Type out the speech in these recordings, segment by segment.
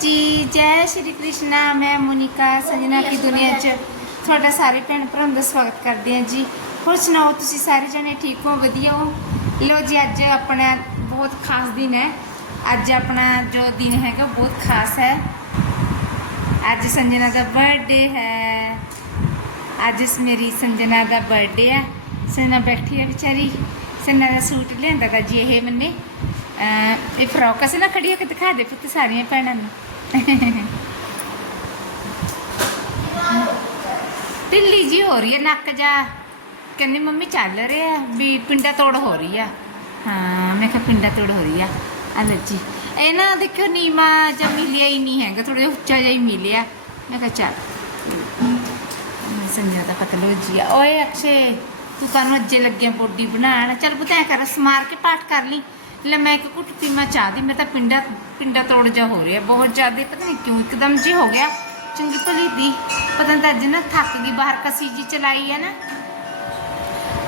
ਜੀ, ਜੈ ਸ਼੍ਰੀ ਕ੍ਰਿਸ਼ਨਾ, ਮੈਂ ਮੋਨਿਕਾ ਸੰਜਨਾ ਕੀ ਦੁਨੀਆ 'ਚ। ਤੁਹਾਡਾ ਸਾਰੇ ਭੈਣ ਭਰਾਵਾਂ ਦਾ ਸਵਾਗਤ ਕਰਦੇ ਹਾਂ ਜੀ। ਹੋਰ ਸੁਣਾਓ, ਤੁਸੀਂ ਸਾਰੇ ਜਣੇ ਠੀਕ ਹੋ? ਵਧੀਆ ਹੋ? ਲੋ ਜੀ, ਅੱਜ ਆਪਣਾ ਬਹੁਤ ਖਾਸ ਦਿਨ ਹੈ। ਅੱਜ ਆਪਣਾ ਜੋ ਦਿਨ ਹੈਗਾ, ਬਹੁਤ ਖਾਸ ਹੈ। ਅੱਜ ਸੰਜਨਾ ਦਾ ਬਰਥਡੇ ਹੈ। ਅੱਜ ਮੇਰੀ ਸੰਜਨਾ ਦਾ ਬਰਥਡੇ ਹੈ। ਸੰਜਨਾ ਬੈਠੀ ਹੈ ਵਿਚਾਰੀ। ਸੰਜਨਾ ਦਾ ਸੂਟ ਲਿਆਂਦਾ ਤਾ ਜੀ ਇਹ ਮੰਨੇ। ਇਹ ਫਰੋਕ ਅਸੀਂ ਨਾ ਖੜੀ ਹੋ ਕੇ ਦਿਖਾ ਦੇ ਪੁੱਤ ਸਾਰੀਆਂ ਭੈਣਾਂ ਨੂੰ। ਢਿੱਲੀ ਜੀ ਹੋ ਰਹੀ ਹੈ, ਨੱਕ ਜਾ। ਕਹਿੰਦੀ, ਮੰਮੀ, ਚੱਲ ਰਿਹਾ ਵੀ ਪਿੰਡਾ ਤੋੜ ਹੋ ਰਹੀ ਆ। ਹਾਂ, ਮੈਂ ਕਿਹਾ, ਪਿੰਡਾ ਤੋੜ ਹੋ ਰਹੀ ਆ। ਆ ਲਓ ਜੀ। ਇਹ ਨਾ ਦੇਖੋ ਨੀਮਾ ਜਾਂ ਮਿਲਿਆ ਹੀ ਨਹੀਂ ਹੈਗਾ ਥੋੜਾ ਜਿਹਾ ਉੱਚਾ ਜਿਹਾ ਹੀ ਮਿਲਿਆ। ਮੈਂ ਕਿਹਾ, ਚੱਲ। ਸੰਜਾ ਦਾ ਪਤਾ ਜੀ ਓਏ, ਅਕਸ਼ੇ। ਤੂੰ ਕਾਨੂੰ ਅੱਜੇ ਲੱਗਿਆ ਬੋਡੀ ਬਣਾਉਣ। ਚੱਲ ਪੁੱਤ ਕਰ, ਸਮਾਰ ਕੇ ਪਾਠ ਕਰ ਲਈ। ਲੈ ਮੈਂ ਇੱਕ ਘੁੱਟ ਪੀਮਾ ਚਾਹ ਦੀ ਮੈਂ ਤਾਂ ਪਿੰਡਾ ਪਿੰਡਾ ਤੋੜ ਜਾ ਹੋ ਰਿਹਾ। ਬਹੁਤ ਜ਼ਿਆਦਾ ਪਤਾ ਨਹੀਂ ਕਿਉਂ, ਇੱਕਦਮ ਜੀ ਹੋ ਗਿਆ। ਚੰਗੀ ਭਲੀ ਦੀ। ਪਤਾ ਨਹੀਂ ਅੱਜ ਨਾ ਥੱਕ ਗਈ, ਬਾਹਰ ਕਸੀ ਜੀ ਚਲਾਈ ਹੈ ਨਾ।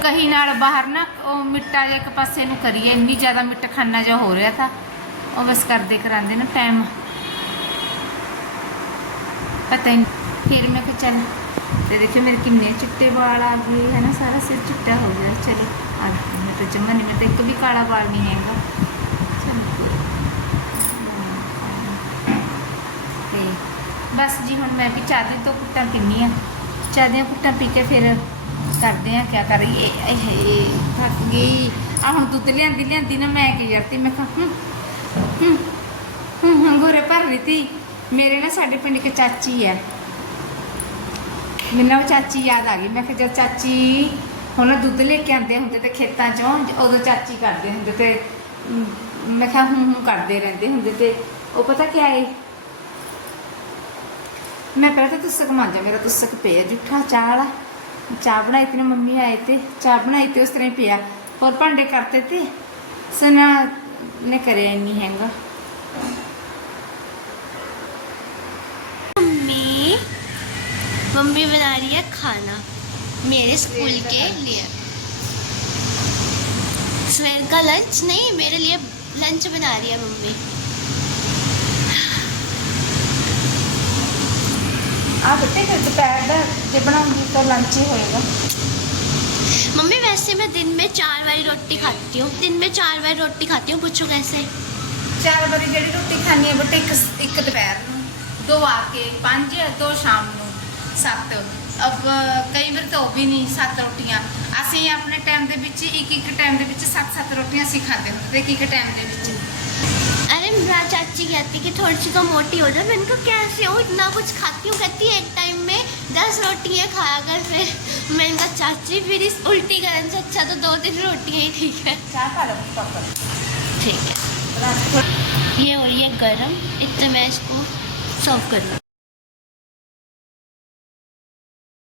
ਕਹੀ ਨਾਲ ਬਾਹਰ ਨਾ, ਉਹ ਮਿੱਟਾ ਇੱਕ ਪਾਸੇ ਨੂੰ ਕਰੀਏ, ਇੰਨੀ ਜ਼ਿਆਦਾ ਮਿੱਟ ਖਾਨਾ ਜਿਹਾ ਹੋ ਰਿਹਾ ਤਾਂ। ਉਹ ਬਸ ਕਰਦੇ ਕਰਾਂਦੇ ਨਾ ਟਾਈਮ ਪਤਾ ਹੀ ਨਹੀਂ। ਫਿਰ ਮੈਂ ਕਿਹਾ ਚੱਲ ਤੇ ਦੇਖਿਓ ਮੇਰੇ ਕਿੰਨੇ ਚਿੱਟੇ ਵਾਲ ਆ ਗਏ ਹੈ ਨਾ ਸਾਰਾ ਸਿਰ ਚਿੱਟਾ ਹੋ ਗਿਆ ਚਲੋ ਆ ਦੇਖੋ, ਮੈਂ ਤਾਂ ਜਮਾ ਨਹੀਂ ਮੈਂ ਤਾਂ ਇੱਕ ਵੀ ਕਾਲਾ ਵਾਲ ਨਹੀਂ ਬਸ ਜੀ ਹੁਣ ਮੈਂ ਵੀ ਚਾਹ ਦੀ ਤੋਂ ਕੁੱਟਾਂ ਪੀਨੀ ਆ ਚਾਹ ਦੀਆਂ ਕੁੱਟਾਂ ਪੀ ਕੇ ਫਿਰ ਕਰਦੇ ਆ ਕਿਆ ਕਰੀਏ ਇਹ ਥੱਕ ਗਈ। ਆ ਹੁਣ ਦੁੱਧ ਲਿਆਂਦੀ ਲਿਆਂਦੀ ਨਾ ਮੈਂ ਕੀ ਕਰਤੀ ਮੈਂ ਕਿਹਾ ਹੂੰ ਹੂੰ ਹੂੰ ਹੂੰ ਗੋਰੇ ਭਰ ਰਹੀ ਤੀ। ਮੇਰੇ ਨਾ ਸਾਡੇ ਪਿੰਡ ਇੱਕ ਚਾਚੀ ਹੈ ਮੈਨੂੰ ਉਹ ਚਾਚੀ ਯਾਦ ਆ ਗਈ। ਮੈਂ ਕਿਹਾ ਜਦ ਚਾਚੀ ਹੁਣ ਦੁੱਧ ਲੈ ਕੇ ਆਉਂਦੇ ਹੁੰਦੇ ਤੇ ਖੇਤਾਂ ਚੋਂ, ਉਦੋਂ ਚਾਚੀ ਕਰਦੇ ਹੁੰਦੇ ਤੇ ਮੈਂ ਕਿਹਾ ਹੂੰ ਹੂੰ ਕਰਦੇ ਰਹਿੰਦੇ ਹੁੰਦੇ ਤੇ ਉਹ ਪਤਾ ਕੀ ਏ? ਮੈਂ ਪਹਿਲਾਂ ਤਾਂ ਤੁਸਕ ਮਾਂਜਾ ਮੇਰਾ ਤੁਸਕ ਪਿਆ ਜੁੱਠਾ ਚਾਹ ਵਾਲਾ ਚਾਹ ਬਣਾਈ ਤੀ ਮੰਮੀ ਆਏ ਤੇ, ਚਾਹ ਬਣਾਈ ਤੇ ਉਸ ਤਰ੍ਹਾਂ ਹੀ ਪਿਆ। ਹੋਰ ਭਾਂਡੇ ਕਰਤੇ ਤੇ? ਸਨਾ ਨੇ ਕਰਿਆ ਨਹੀਂ ਹੈਗਾ। मम्मी बना रही है खाना मेरे स्कूल के लिए सवेर का लंच नहीं मेरे लिए लंच बना रही है मम्मी ਆ ਬੱਤੇ ਫਿਰ ਦੁਪਹਿਰ ਦਾ ਜੇ ਬਣਾਉਂਗੀ ਤਾਂ ਲੰਚ ਹੀ ਹੋਏਗਾ मम्मी वैसे मैं दिन में चार बारी रोटी खाती हूँ दिन में चार बार रोटी खाती हूँ पूछो कैसे ਚਾਰ ਵਾਰੀ ਜਿਹੜੀ ਰੋਟੀ ਖਾਣੀ ਹੈ ਬਟ ਇੱਕ ਇੱਕ ਦੁਪਹਿਰ ਨੂੰ ਦੋ ਆ ਕੇ ਪੰਜ ਦੋ ਸ਼ਾਮ ਨੂੰ ਸੱਤ ਅਬ ਕਈ ਵਾਰ ਤਾਂ ਉਹ ਵੀ ਨਹੀਂ ਸੱਤ ਰੋਟੀਆਂ ਅਸੀਂ ਆਪਣੇ ਟਾਈਮ ਦੇ ਵਿੱਚ ਇੱਕ ਇੱਕ ਟਾਈਮ ਦੇ ਵਿੱਚ ਸੱਤ ਸੱਤ ਰੋਟੀਆਂ ਅਸੀਂ ਖਾਂਦੇ ਹੁੰਦੇ ਤੇ ਇੱਕ ਇੱਕ ਟਾਈਮ ਦੇ ਵਿੱਚ अरे मेरा चाची कहती कि थोड़ी सी तो मोटी हो जाए मैंने कहा कैसे हो इतना कुछ खाती हूँ कहती है एक टाइम में दस रोटियाँ खाया कर फिर मैंने कहा चाची फिर इस उल्टी करने से अच्छा तो दो तीन रोटियाँ ही ठीक है ਚਾਹ ਪਾ ਲਓ ਪਾਪਾ ठीक है ये हो रही है गरम इतने मैं इसको सर्व कर लूँ